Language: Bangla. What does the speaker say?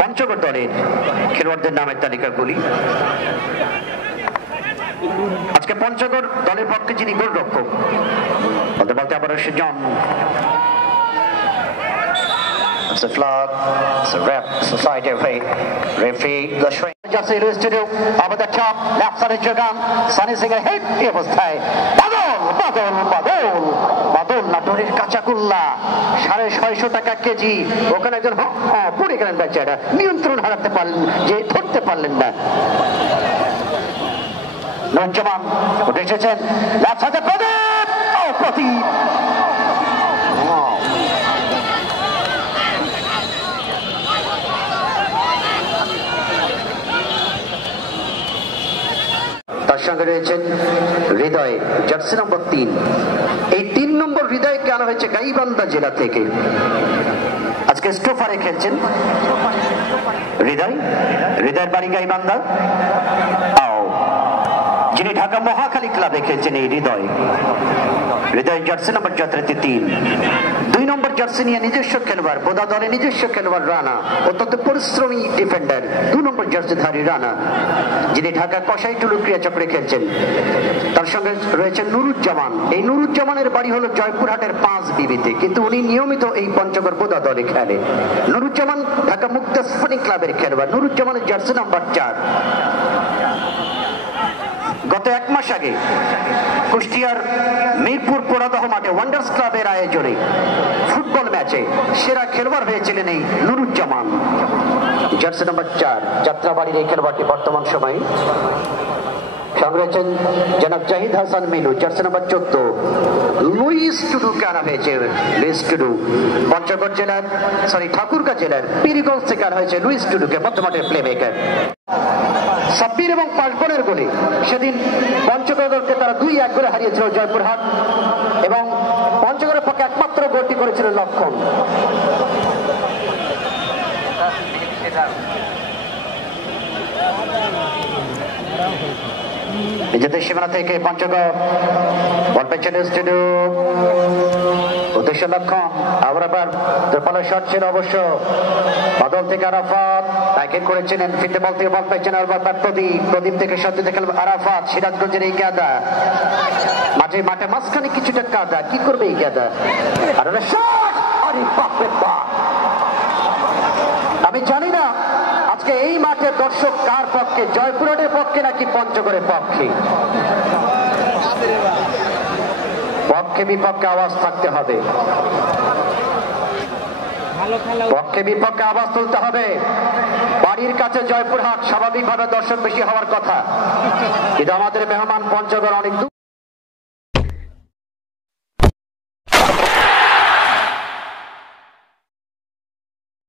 পঞ্চগড় দলের খেলোয়াড়দের নামের তালিকাগুলি। আজকে পঞ্চগড় দলের পক্ষে যিনি গোলরক্ষক বলতে বলতে আবার জন It's a flag, it's a rep, society referee, the shrink. Just used to do over the top, left side Jagan, Sunny Singer hit, it was tight. বাদল নাটোরের কাঁচাকুল্লা 650 টাকা কেজি, ওখানে একজন পড়ে গেলেন বেচারা, নিয়ন্ত্রণ হারাতে পারলেন, যে ধরতে পারলেন না। নজমান উঠে এসেছেন, লেফট সাইডে প্রদীপ, প্রদীপ তার সঙ্গে রয়েছেন হৃদয়, জার্সি নম্বর 3। এই 3 নম্বর হৃদয়কে আনা হয়েছে গাইবান্ধা জেলা থেকে। আজকে স্টোফারে খেলছেন হৃদয়ের বাড়ি গাইবান্ধা। যিনি ঢাকা মহাখালী ক্লাবে খেলছেন এই হৃদয় জার্সি নম্বর 3। 2 নম্বর জার্সি নিয়ে নিজস্ব খেলোয়াড়, বোদা দলে নিজস্ব খেলোয়াড় রানা, অত্যন্ত পরিশ্রমী ডিফেন্ডার 2 নম্বর জার্সিধারী রানা, যিনি ঢাকা কসাইটুলু ক্রীড়া চক্রে খেলছেন। তার সঙ্গে রয়েছে নুরুজ্জামান। এই নুরুজ্জামানের বাড়ি হলো জয়পুরহাটের 5 বিবিতে, কিন্তু উনি নিয়মিত এই পঞ্চগড় বোদা দলে খেলে। নুরুজ্জামান ঢাকা মুক্তা স্পোর্টিং ক্লাবের খেলোয়াড়। নুরুজ্জামানের জার্সি নাম্বার 4। গত 1 মাস আগে কুষ্টিয়ার মিরপুর পোড়াদহ মাঠে ওয়ান্ডার্স ক্লাবের আয়োজনে ফুটবল ম্যাচে সেরা খেলোয়াড় হয়েছিলেন এই নুরুজ্জামান, জার্সি নাম্বার 4। যাত্রাবাড়ির এই খেলোয়াড়টি বর্তমান সময়ে সঙ্গে রয়েছেন জনাব Zahid Hasan Milu, jersey number 14। Louis টুডুকে আনা হয়েছে। লুইস টুডু পঞ্চগড় জেলার ঠাকুরগাঁ জেলার পিরিগঞ্জ থেকে আনা হয়েছে লুইস টুডুকে, বর্তমানের প্লে মেকার। সাব্বির এবং পাশবনের গোলে সেদিন পঞ্চগড় দলকে তারা 2-1 গোলে হারিয়েছিল জয়পুরহাট, এবং পঞ্চগড়ের পক্ষে একমাত্র গোলটি করেছিল লক্ষণ। নিজেদের সীমানা থেকে পঞ্চগড় বল পেছনে উদ্দেশ্য লক্ষণ, আবার শট ছিল অবশ্য বদল থেকে আরাফাত প্যাকেট করেছিলেন, ফিরতে বল থেকে বল পেয়েছেন প্রদীপ থেকে সত্যি দেখেন আরাফাত। সিরাজগঞ্জের এই গাদা মাঠে মাঝখানে কিছুটা কাদা, কি করবে এই গাদা? আর আমি জানি না আজকে এই মাঠে দর্শক কার পক্ষে, জয়পুরহাটের পক্ষে নাকি পঞ্চগড়ের পক্ষে? পক্ষে বিপক্ষে আওয়াজ থাকতে হবে, পক্ষে বিপক্ষে আওয়াজ তুলতে হবে। বাড়ির কাছে জয়পুরহাট, স্বাভাবিকভাবে দর্শক বেশি হওয়ার কথা, কিন্তু আমাদের মেহমান পঞ্চগড় অনেক